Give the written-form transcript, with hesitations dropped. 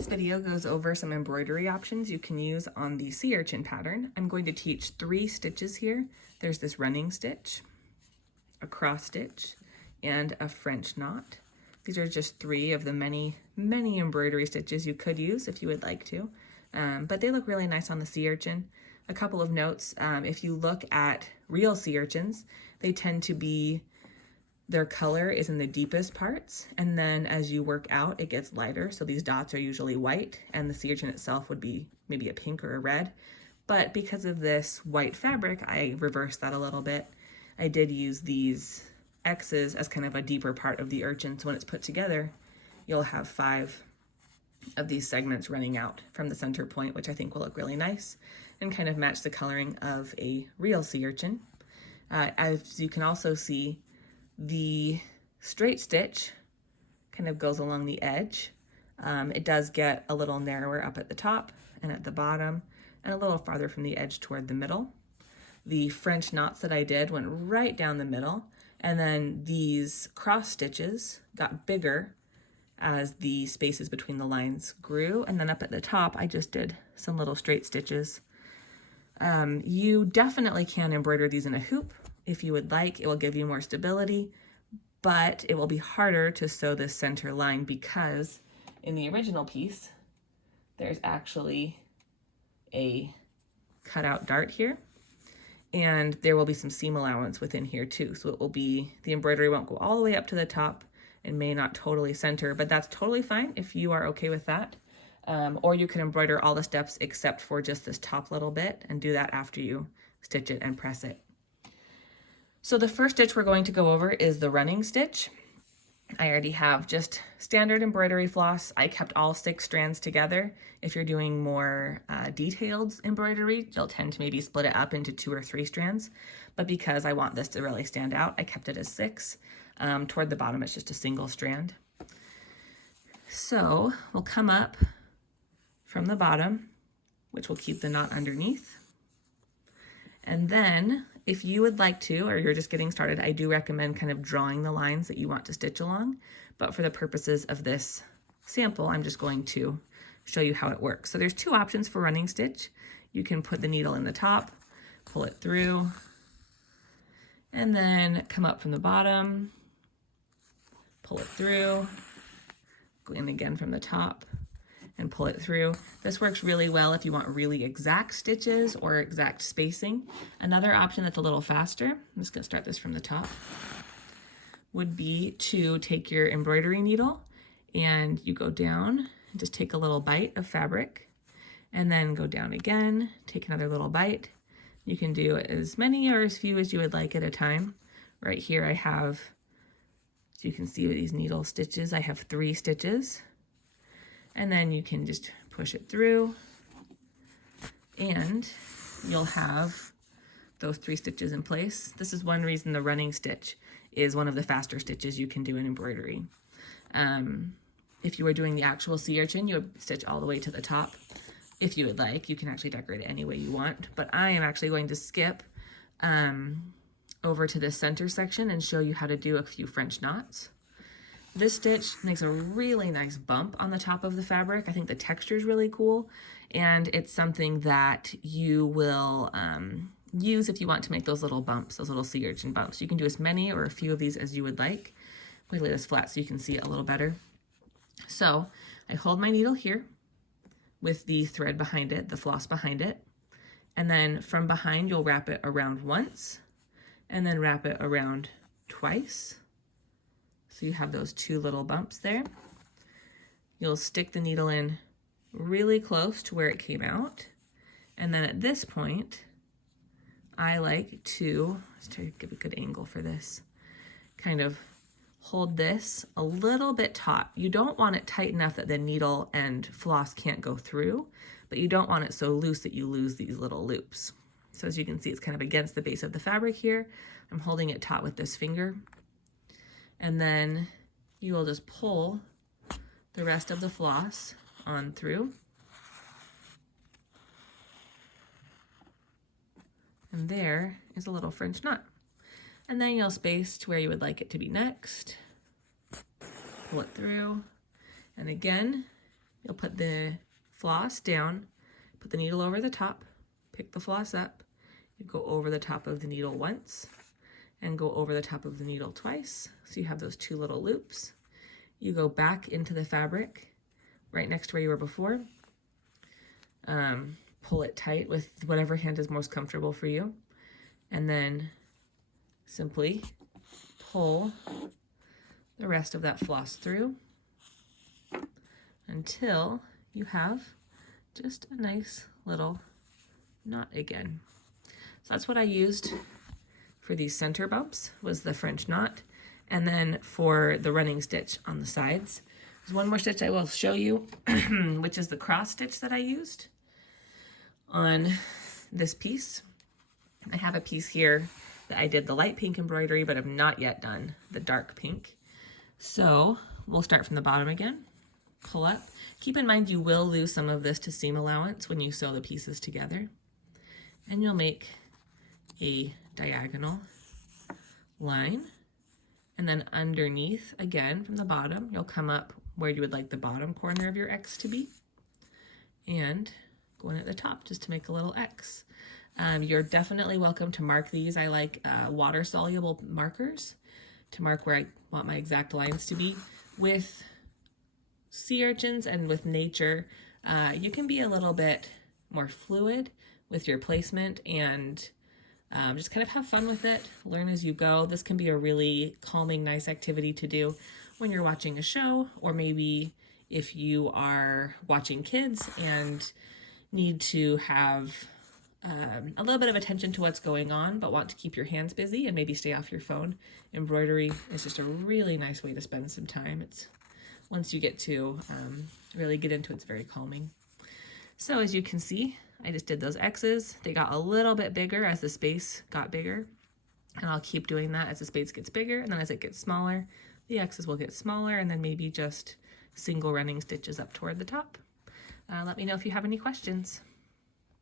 This video goes over some embroidery options you can use on the sea urchin pattern. I'm going to teach 3 stitches here. There's this running stitch, a cross stitch, and a French knot. These are just 3 of the many embroidery stitches you could use if you would like to, but they look really nice on the sea urchin. A couple of notes, if you look at real sea urchins, they tend to be, their color is in the deepest parts, and then as you work out, it gets lighter. So these dots are usually white, and the sea urchin itself would be maybe a pink or a red. But because of this white fabric, I reversed that a little bit. I did use these X's as kind of a deeper part of the urchin, so when it's put together, you'll have 5 of these segments running out from the center point, which I think will look really nice and kind of match the coloring of a real sea urchin. As you can also see, the straight stitch kind of goes along the edge. It does get a little narrower up at the top and at the bottom, and a little farther from the edge toward the middle. The French knots that I did went right down the middle, and then these cross stitches got bigger as the spaces between the lines grew, and then up at the top I just did some little straight stitches. You definitely can embroider these in a hoop if you would like. It will give you more stability, but it will be harder to sew this center line because in the original piece there's actually a cutout dart here, and there will be some seam allowance within here too. So it will be, the embroidery won't go all the way up to the top and may not totally center, but that's totally fine if you are okay with that. Or you can embroider all the steps except for just this top little bit and do that after you stitch it and press it. So the first stitch we're going to go over is the running stitch. I already have just standard embroidery floss. I kept all 6 strands together. If you're doing more detailed embroidery, you'll tend to maybe split it up into 2 or 3 strands. But because I want this to really stand out, I kept it as 6. Toward the bottom, it's just a single strand. So we'll come up from the bottom, which will keep the knot underneath. And then if you would like to, or you're just getting started, I do recommend kind of drawing the lines that you want to stitch along. But for the purposes of this sample, I'm just going to show you how it works. So there's 2 options for running stitch. You can put the needle in the top, pull it through, and then come up from the bottom, pull it through, go in again from the top, and pull it through. This works really well if you want really exact stitches or exact spacing. Another option that's a little faster, I'm just gonna start this from the top, would be to take your embroidery needle and you go down and just take a little bite of fabric, and then go down again, take another little bite. You can do as many or as few as you would like at a time. Right here I have, so you can see with these needle stitches, I have 3 stitches. And then you can just push it through and you'll have those 3 stitches in place. This is one reason the running stitch is one of the faster stitches you can do in embroidery. If you were doing the actual sea urchin, you would stitch all the way to the top. If you would like, you can actually decorate it any way you want, but I am actually going to skip over to the center section and show you how to do a few French knots. This stitch makes a really nice bump on the top of the fabric. I think the texture is really cool, and it's something that you will use if you want to make those little bumps, those little sea urchin bumps. You can do as many or a few of these as you would like. I'm gonna lay this flat so you can see it a little better. So I hold my needle here with the thread behind it, the floss behind it, and then from behind you'll wrap it around once and then wrap it around twice. So you have those 2 little bumps there. You'll stick the needle in really close to where it came out. And then at this point, I like to, let's try to give a good angle for this, kind of hold this a little bit taut. You don't want it tight enough that the needle and floss can't go through, but you don't want it so loose that you lose these little loops. So as you can see, it's kind of against the base of the fabric here. I'm holding it taut with this finger. And then you will just pull the rest of the floss on through. And there is a little French knot. And then you'll space to where you would like it to be next. Pull it through. And again, You'll put the floss down, put the needle over the top, pick the floss up, you go over the top of the needle once, and go over the top of the needle twice. So you have those two little loops. You go back into the fabric right next to where you were before. Pull it tight with whatever hand is most comfortable for you. And then simply pull the rest of that floss through until you have just a nice little knot again. So that's what I used for these center bumps, was the French knot. And then for the running stitch on the sides, there's one more stitch I will show you, which is the cross stitch that I used on this piece. I have a piece here that I did the light pink embroidery, but have not yet done the dark pink. So we'll start from the bottom again, pull up. Keep in mind you will lose some of this to seam allowance when you sew the pieces together. And you'll make a diagonal line. And then underneath, again, from the bottom, you'll come up where you would like the bottom corner of your X to be. And go in at the top just to make a little X. You're definitely welcome to mark these. I like water-soluble markers to mark where I want my exact lines to be. With sea urchins and with nature, you can be a little bit more fluid with your placement and just kind of have fun with it, learn as you go. This can be a really calming, nice activity to do when you're watching a show, or maybe if you are watching kids and need to have a little bit of attention to what's going on, but want to keep your hands busy and maybe stay off your phone. Embroidery is just a really nice way to spend some time. It's once you get to really get into it, it's very calming. So as you can see, I just did those X's. They got a little bit bigger as the space got bigger, and I'll keep doing that as the space gets bigger, and then as it gets smaller, the X's will get smaller, and then maybe just single running stitches up toward the top. Let me know if you have any questions.